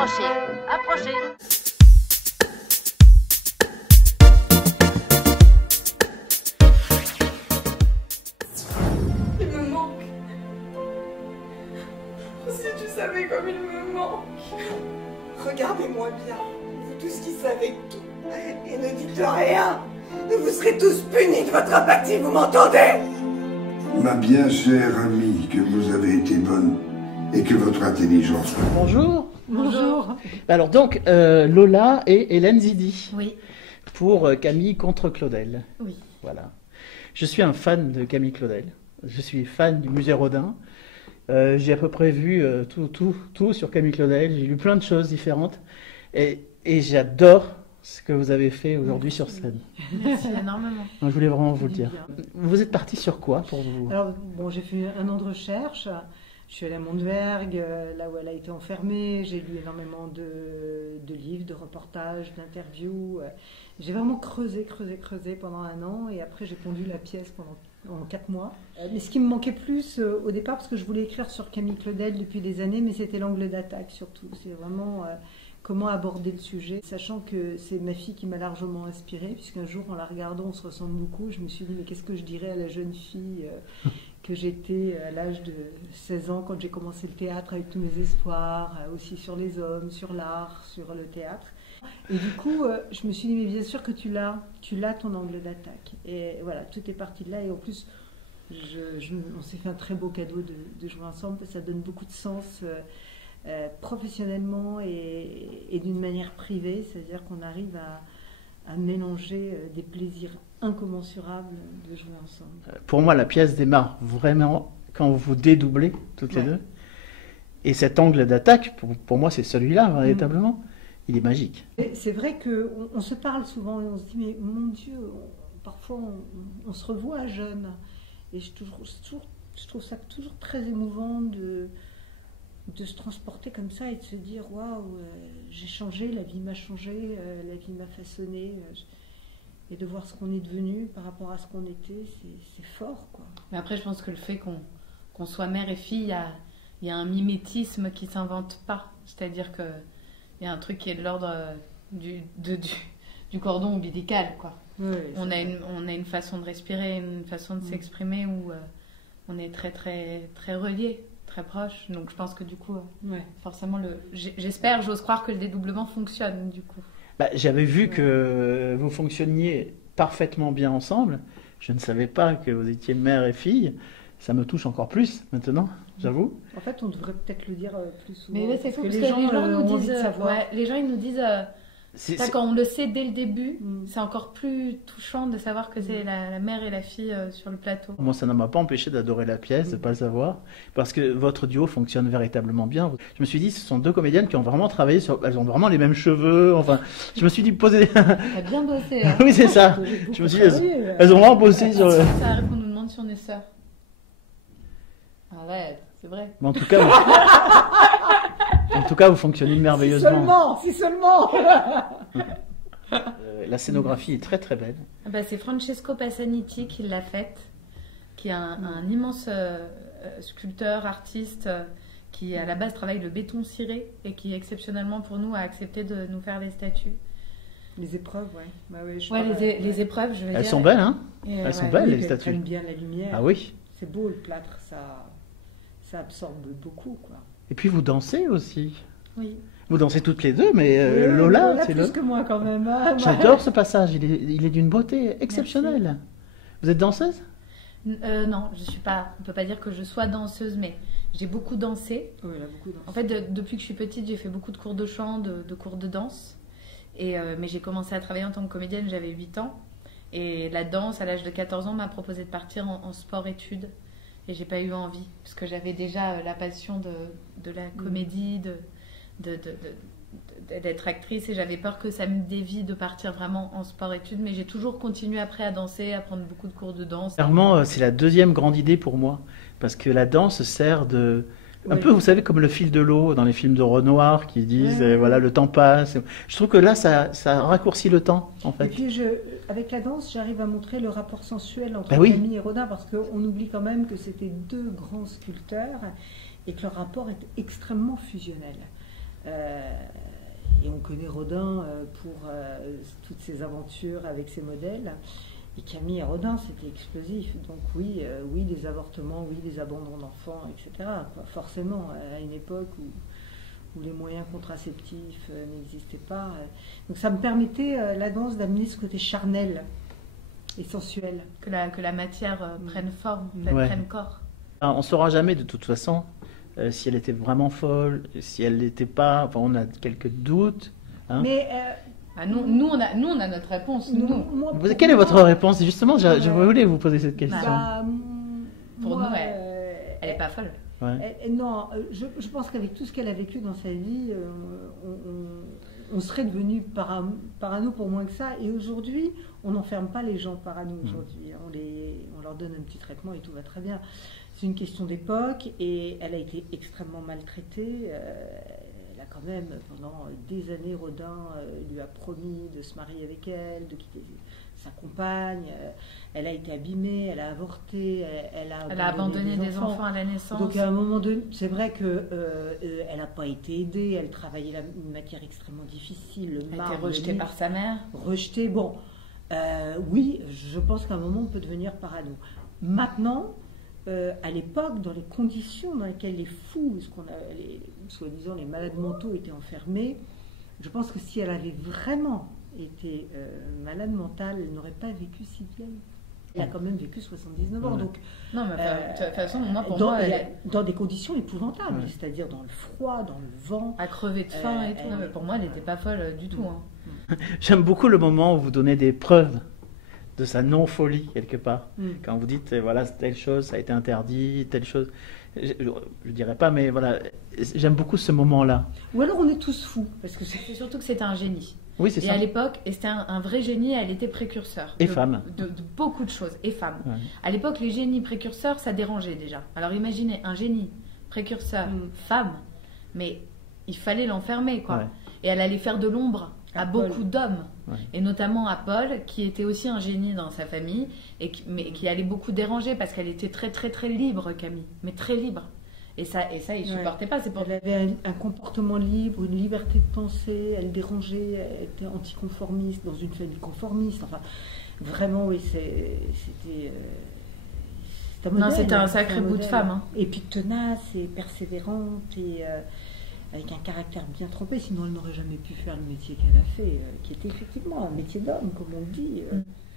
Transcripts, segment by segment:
Approchez, approchez. Il me manque. Oh, si tu savais comme il me manque. Regardez-moi bien, vous tous qui savez tout, et ne dites rien. Vous serez tous punis de votre apathie, vous m'entendez? Ma bien chère amie, que vous avez été bonne et que votre intelligence... Bonjour. Bonjour. Alors donc, Lola et Hélène Zidi. Oui. Pour Camille contre Claudel. Oui. Voilà. Je suis un fan de Camille Claudel. Je suis fan du musée Rodin. J'ai à peu près vu tout sur Camille Claudel. J'ai lu plein de choses différentes. Et j'adore ce que vous avez fait aujourd'hui sur scène. Merci énormément. Je voulais vraiment vous le dire. Vous êtes parti sur quoi pour vous? Alors, bon, j'ai fait un an de recherche. Je suis allée à Montevergue, là où elle a été enfermée. J'ai lu énormément de livres, de reportages, d'interviews. J'ai vraiment creusé pendant un an. Et après, j'ai pondu la pièce pendant 4 mois. Mais ce qui me manquait plus au départ, parce que je voulais écrire sur Camille Claudel depuis des années, mais c'était l'angle d'attaque surtout. C'est vraiment comment aborder le sujet, sachant que c'est ma fille qui m'a largement inspirée, puisqu'un jour, en la regardant, on se ressemble beaucoup. Je me suis dit, mais qu'est-ce que je dirais à la jeune fille que j'étais à l'âge de 16 ans quand j'ai commencé le théâtre avec tous mes espoirs, aussi sur les hommes, sur l'art, sur le théâtre. Et du coup, je me suis dit, mais bien sûr que tu l'as ton angle d'attaque. Et voilà, tout est parti de là. Et en plus, on s'est fait un très beau cadeau de jouer ensemble. Ça donne beaucoup de sens professionnellement et d'une manière privée. C'est-à-dire qu'on arrive à mélanger des plaisirs incommensurables de jouer ensemble. Pour moi, la pièce démarre vraiment quand vous vous dédoublez toutes les deux. Et cet angle d'attaque, pour moi, c'est celui-là, véritablement. Il est magique. C'est vrai qu'on se parle souvent et on se dit, mais mon Dieu, parfois on se revoit jeune. Et je trouve ça toujours très émouvant de se transporter comme ça et de se dire, waouh, j'ai changé, la vie m'a changé, la vie m'a façonné. Et de voir ce qu'on est devenu par rapport à ce qu'on était, c'est fort, quoi. Mais après, je pense que le fait qu'on soit mère et fille, il y a un mimétisme qui ne s'invente pas. C'est-à-dire qu'il y a un truc qui est de l'ordre du cordon ombilical, quoi. Oui, on a une façon de respirer, une façon de s'exprimer où on est très, très, très reliés, très proches. Donc je pense que du coup, forcément, j'ose croire que le dédoublement fonctionne, du coup. J'avais vu que vous fonctionniez parfaitement bien ensemble. Je ne savais pas que vous étiez mère et fille. Ça me touche encore plus maintenant, j'avoue. En fait, on devrait peut-être le dire plus souvent. Mais là, c'est fou parce que les gens nous disent, savoir. les gens ils nous disent, quand on le sait dès le début, c'est encore plus touchant de savoir que c'est la mère et la fille sur le plateau. Moi, ça ne m'a pas empêché d'adorer la pièce, de ne pas le savoir, parce que votre duo fonctionne véritablement bien. Je me suis dit, ce sont deux comédiennes qui ont vraiment travaillé sur... Elles ont vraiment les mêmes cheveux, enfin... Je me suis dit, poser... T'as bien bossé, hein. Oui, c'est ça. Je me suis dit, elles ont vraiment bossé sur... Ça arrive qu'on nous demande si on est sœurs. Arrête, c'est vrai. Mais en tout cas, vous fonctionnez merveilleusement. Si seulement. La scénographie est très très belle. C'est Francesco Passaniti qui l'a faite, qui est un immense sculpteur, artiste, qui à la base travaille le béton ciré et qui exceptionnellement pour nous a accepté de nous faire les statues. Les épreuves, les épreuves, je veux dire. Elles sont belles, hein. Elles sont belles, les statues. Elles prennent bien la lumière. Ah oui. C'est beau le plâtre, ça absorbe beaucoup, quoi. Et puis vous dansez aussi. Oui. Vous dansez toutes les deux, mais Lola, c'est plus que moi quand même. Hein. J'adore ce passage, il est d'une beauté exceptionnelle. Merci. Vous êtes danseuse? Non, je suis pas. On peut pas dire que je sois danseuse, mais j'ai beaucoup dansé. Oui, elle a beaucoup dansé. En fait, depuis que je suis petite, j'ai fait beaucoup de cours de chant, de cours de danse. Mais j'ai commencé à travailler en tant que comédienne, j'avais 8 ans. Et la danse, à l'âge de 14 ans, m'a proposé de partir en sport-études. Et j'ai pas eu envie, parce que j'avais déjà la passion de la comédie, d'être actrice, et j'avais peur que ça me dévie de partir vraiment en sport-études. Mais j'ai toujours continué après à danser, à prendre beaucoup de cours de danse. Clairement, c'est la deuxième grande idée pour moi, parce que la danse sert de... Un peu, vous savez, comme le fil de l'eau dans les films de Renoir qui disent, voilà, le temps passe. Je trouve que là, ça raccourcit le temps, en fait. Et puis, avec la danse, j'arrive à montrer le rapport sensuel entre Camille et Rodin, parce qu'on oublie quand même que c'était deux grands sculpteurs et que leur rapport est extrêmement fusionnel. Et on connaît Rodin pour toutes ses aventures avec ses modèles. Et Camille et Rodin, c'était explosif. Donc oui, des avortements, oui, des abandons d'enfants, etc. Forcément, à une époque où les moyens contraceptifs n'existaient pas. Donc ça me permettait, la danse, d'amener ce côté charnel et sensuel. Que la matière prenne forme, Ouais. prenne corps. On ne saura jamais de toute façon si elle était vraiment folle, si elle n'était pas. Enfin, on a quelques doutes. Hein. Mais Nous, on a notre réponse. Nous. moi, pour Quelle est moi, votre réponse? Justement, je voulais vous poser cette question. bah, Pour moi, nous, elle n'est pas folle. Ouais. Non, je pense qu'avec tout ce qu'elle a vécu dans sa vie, on serait devenu parano pour moins que ça. Et aujourd'hui, on n'enferme pas les gens parano aujourd'hui. On leur donne un petit traitement et tout va très bien. C'est une question d'époque et elle a été extrêmement maltraitée. Elle a quand même, pendant des années, Rodin lui a promis de se marier avec elle, de quitter sa compagne. Elle a été abîmée, elle a avorté, elle a abandonné des enfants à la naissance. Donc à un moment donné, c'est vrai que elle n'a pas été aidée, elle travaillait une matière extrêmement difficile, le Elle a marbre, été rejetée le par sa mère. rejetée. Bon, oui, je pense qu'à un moment on peut devenir parano. Maintenant, à l'époque, dans les conditions dans lesquelles les fous, soi-disant les malades mentaux étaient enfermés, je pense que si elle avait vraiment été malade mentale, elle n'aurait pas vécu si vieille. Elle a quand même vécu 79 ans. Ouais. Donc, Non, mais de toute façon, moi, pour dans, moi, dans des conditions épouvantables, Ouais. c'est-à-dire dans le froid, dans le vent. à crever de faim et tout. Non, mais pour moi, elle n'était pas folle du tout. Hein. J'aime beaucoup le moment où vous donnez des preuves de sa non-folie, quelque part. Quand vous dites, voilà, telle chose, ça a été interdit, telle chose. Je ne dirais pas, mais voilà, j'aime beaucoup ce moment-là. Ou alors on est tous fous, parce que C'est surtout que c'était un génie. Oui, c'est Et ça. à l'époque, et c'était un vrai génie, elle était précurseur. Et de, femme. De beaucoup de choses, et femme. Ouais. À l'époque, les génies précurseurs, ça dérangeait déjà. Alors imaginez un génie précurseur, femme, mais il fallait l'enfermer, quoi. Ouais. Et elle allait faire de l'ombre à Paul. beaucoup d'hommes, Ouais. et notamment à Paul, qui était aussi un génie dans sa famille, mais qui allait beaucoup déranger parce qu'elle était très très très libre, Camille, mais très libre. Et ça il supportait pas. C'est pour Elle avait un comportement libre, une liberté de penser, elle dérangeait, elle était anticonformiste, dans une famille conformiste. Enfin, vraiment, oui, c'était un modèle. Non, c'était un hein, sacré c'est bout de modèle. femme, hein. Et puis tenace et persévérante et avec un caractère bien trempé, sinon elle n'aurait jamais pu faire le métier qu'elle a fait, qui était effectivement un métier d'homme, comme on le dit.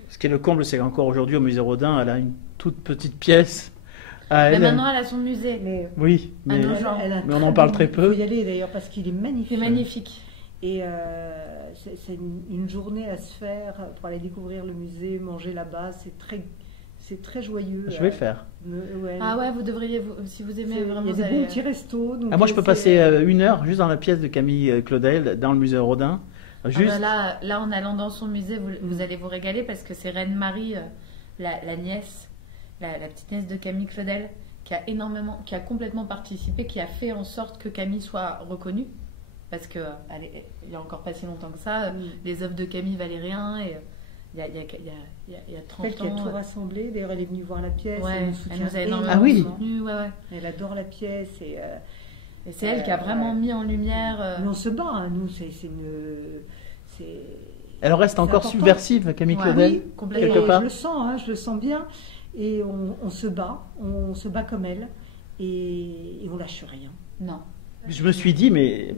Ce qui est le comble, c'est qu'encore aujourd'hui, au musée Rodin, elle a une toute petite pièce à Mais elle. maintenant, elle a son musée. Mais Oui, mais nos gens. elle a un Mais on très en parle bon- très peu. Il faut y aller d'ailleurs parce qu'il est magnifique. C'est magnifique. Et c'est une journée à se faire pour aller découvrir le musée, manger là-bas. C'est très joyeux. je vais le faire. Ouais. Ah ouais, vous devriez, si vous aimez Il vraiment. y a vous des allez- bons petits restos. donc Ah, moi, je peux c'est- passer 1 heure juste dans la pièce de Camille Claudel, dans le musée Rodin. Ah Juste. bah là, en allant dans son musée, vous allez vous régaler parce que c'est Reine Marie, la nièce, la petite nièce de Camille Claudel, qui a complètement participé, qui a fait en sorte que Camille soit reconnue. Parce que il y a encore pas si longtemps que ça, les œuvres de Camille valaient rien. Et il y a 30 Elle qui a tout ans. rassemblé. D'ailleurs, elle est venue voir la pièce. Ouais, elle nous elle soutient nous a énormément Ah oui. soutenus, ouais. Elle adore la pièce. Et Et c'est elle qui a vraiment mis en lumière. mais on se bat, hein, nous. C'est Elle reste c'est encore important. subversive, Camille Ouais. Claudel, Oui, complètement. quelque part. Je le sens, hein, je le sens bien. Et on se bat comme elle. Et on lâche rien. Non. Je me suis dit, mais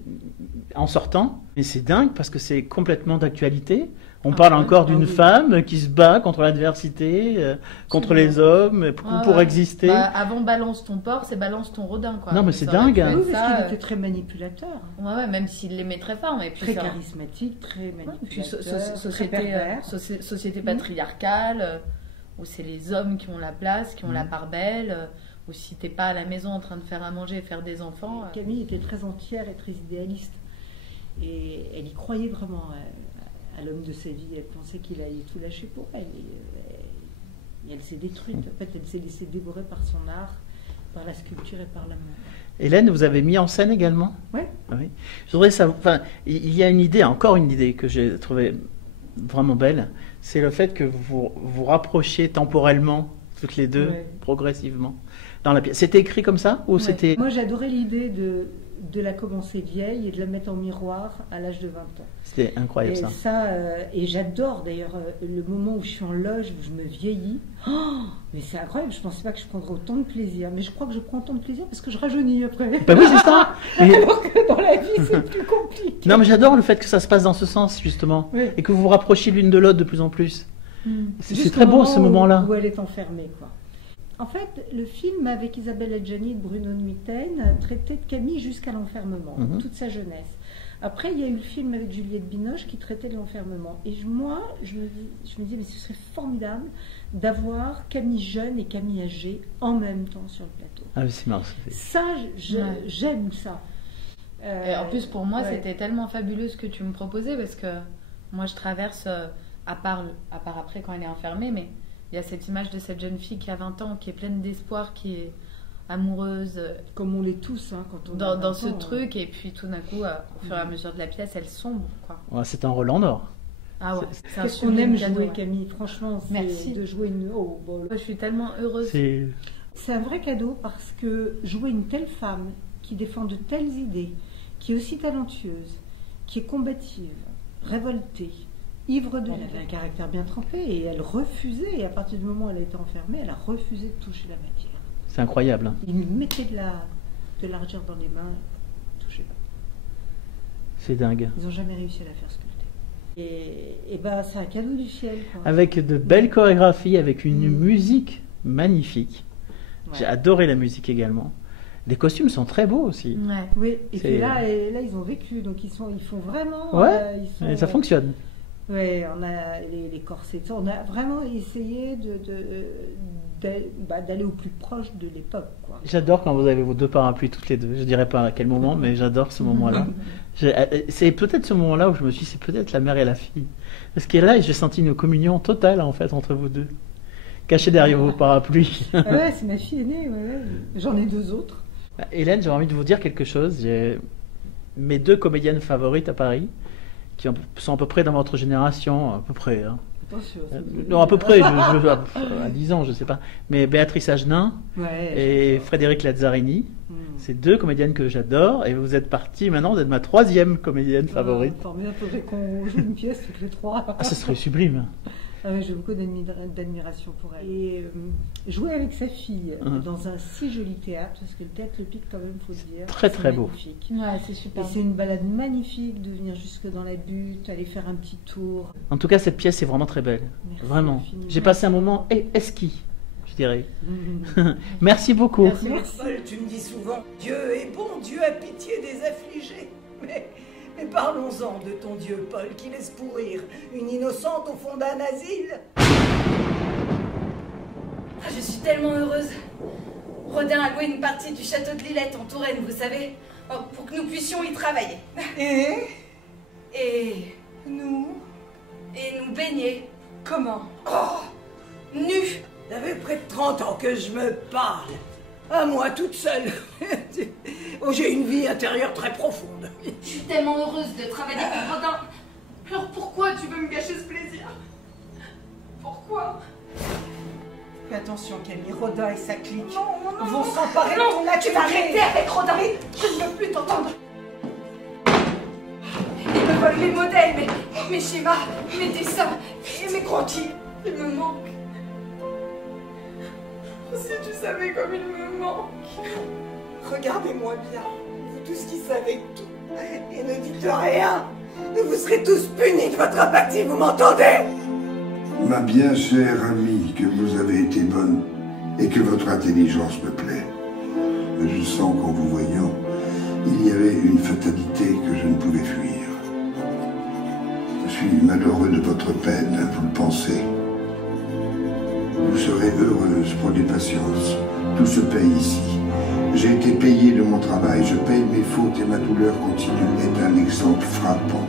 en sortant, mais c'est dingue parce que c'est complètement d'actualité. On parle ouais, encore d'une oui. femme qui se bat contre l'adversité, contre les hommes, pour Ouais. exister. Bah, avant balance ton porc, c'est balance ton Rodin, quoi. Non, mais Et c'est ça aurait dingue, pu hein. être Oui, parce ça, qu'il était très manipulateur. Ouais, même s'il l'aimait très fort, mais puis Très ça- charismatique, très Ouais, puis manipulateur, très société, pervers. société patriarcale, où c'est les hommes qui ont la place, qui ont la part belle, où si t'es pas à la maison en train de faire à manger et faire des enfants. Camille était très entière et très idéaliste. Et elle y croyait vraiment à l'homme de sa vie. Elle pensait qu'il allait tout lâcher pour elle. Et elle s'est détruite. En fait, elle s'est laissée dévorer par son art, par la sculpture et par l'amour. Hélène, vous avez mis en scène également? Ouais. Oui. Je voudrais savoir, enfin, il y a une idée, encore une idée que j'ai trouvée vraiment belle, c'est le fait que vous vous rapprochiez temporellement toutes les deux, Ouais. progressivement, dans la pièce. C'était écrit comme ça ou Ouais. c'était... Moi, j'adorais l'idée de la commencer vieille et de la mettre en miroir à l'âge de 20 ans. C'était incroyable Et ça. ça, et j'adore d'ailleurs le moment où je suis en loge, où je me vieillis. Oh, mais c'est incroyable, je ne pensais pas que je prendrais autant de plaisir. Mais je crois que je prends autant de plaisir parce que je rajeunis après. Ben oui, c'est ça. Et- Alors que dans la vie, c'est plus compliqué. Non, mais j'adore le fait que ça se passe dans ce sens, justement. Oui. Et que vous vous rapprochiez l'une de l'autre de plus en plus. C'est Juste très au beau moment ce moment-là. Où elle est enfermée, quoi. En fait, le film avec Isabelle Adjani et Bruno Nuiten traitait de Camille jusqu'à l'enfermement, Mhm. toute sa jeunesse. Après, il y a eu le film avec Juliette Binoche qui traitait de l'enfermement. Et moi, je me dis, mais ce serait formidable d'avoir Camille jeune et Camille âgée en même temps sur le plateau. Ah, mais c'est marrant. Ça, Ouais. j'aime ça. Et en plus, pour moi, ouais. c'était tellement fabuleux ce que tu me proposais parce que moi, je traverse, à part après quand elle est enfermée, mais il y a cette image de cette jeune fille qui a 20 ans, qui est pleine d'espoir, qui est amoureuse Comme on l'est tous, hein, quand on a dans 20 ce ans, truc, et puis tout d'un coup, au fur et à mesure de la pièce, elle sombre, quoi. Ouais, c'est un Roland d'or. Ah ouais, c'est un Qu'est-ce qu'on sublime aime cadeau, jouer, ouais. Camille. Franchement, c'est Merci. de jouer une... Oh, bon. Je suis tellement heureuse. C'est Un vrai cadeau parce que jouer une telle femme qui défend de telles idées, qui est aussi talentueuse, qui est combative, révoltée, ivre de... Elle avait un caractère bien trempé et elle refusait, et à partir du moment où elle a été enfermée, elle a refusé de toucher la matière. c'est incroyable. Hein. Il lui mettait de l'argent dans les mains, elle ne touchait pas. C'est dingue. Ils n'ont jamais réussi à la faire sculpter. Et ben, c'est un cadeau du ciel, quoi. Avec de belles chorégraphies, avec une Mm. musique magnifique. Ouais. J'ai adoré la musique également. Les costumes sont très beaux aussi. Ouais. Oui, et C'est- puis là, ils ont vécu, donc ils font vraiment... Ouais, ils sont- Et ça fonctionne. Oui, on a les corsets, tout ça. On a vraiment essayé d'aller au plus proche de l'époque, quoi. J'adore quand vous avez vos deux parapluies toutes les deux. Je dirais pas à quel moment, mais j'adore ce moment-là. C'est peut-être ce moment-là où je me suis dit, c'est peut-être la mère et la fille. Parce que là, j'ai senti une communion totale en fait entre vous deux, cachés derrière vos parapluies. Ah ouais, c'est ma fille aînée, ouais. J'en ai deux autres. Hélène, j'ai envie de vous dire quelque chose. J'ai mes deux comédiennes favorites à Paris, qui sont à peu près dans votre génération, à peu près. Hein. Attention. Non, à peu près, à 10 ans, je sais pas. Mais Béatrice Agenin Ouais. et Frédéric Lazzarini, Hmm. c'est deux comédiennes que j'adore. Et vous êtes partis maintenant, vous êtes ma troisième comédienne favorite. Formidable, faudrait qu'on joue une pièce toutes les trois. Ah, ce serait sublime. Ah ouais, j'ai beaucoup d'admiration pour elle. Et jouer avec sa fille dans un si joli théâtre, parce que le théâtre Le Pic, quand même, faut le dire. Très, c'est très beau. magnifique. Ouais, c'est Et super. c'est une balade magnifique de venir jusque dans la butte, aller faire un petit tour. En tout cas, cette pièce est vraiment très belle. Merci Vraiment. infiniment. J'ai passé un moment esquis, je dirais. Merci beaucoup. Merci. Paul, tu me dis souvent, Dieu est bon, Dieu a pitié des affligés. Mais parlons-en de ton Dieu, Paul, qui laisse pourrir une innocente au fond d'un asile. Ah, je suis tellement heureuse. Rodin a loué une partie du château de Lillette en Touraine, vous savez, pour que nous puissions y travailler. Et Nous, nous baigner. comment? Nus. Ça fait près de 30 ans que je me parle. À moi, toute seule. Oh, j'ai une vie intérieure très profonde. Je suis tellement heureuse de travailler pour Rodin. Alors pourquoi tu veux me gâcher ce plaisir? Pourquoi? Fais attention, Camille, Rodin et sa clique Non, vont s'emparer de non, ton tu vas arrêter activité. avec Rodin. Je ne veux plus t'entendre. Ils me volent mes modèles, mes schémas, mes dessins et mes croquis. Ils me manquent. Si tu savais comme il me manque. Regardez-moi bien, vous tous qui savez tout, et ne dites rien. Vous serez tous punis de votre apathie, vous m'entendez? Ma bien chère amie, que vous avez été bonne et que votre intelligence me plaît. Je sens qu'en vous voyant, il y avait une fatalité que je ne pouvais fuir. Je suis malheureux de votre peine, vous le pensez. Vous serez heureuse, prenez patience. Tout se paye ici. J'ai été payé de mon travail, je paye mes fautes et ma douleur continue est un exemple frappant.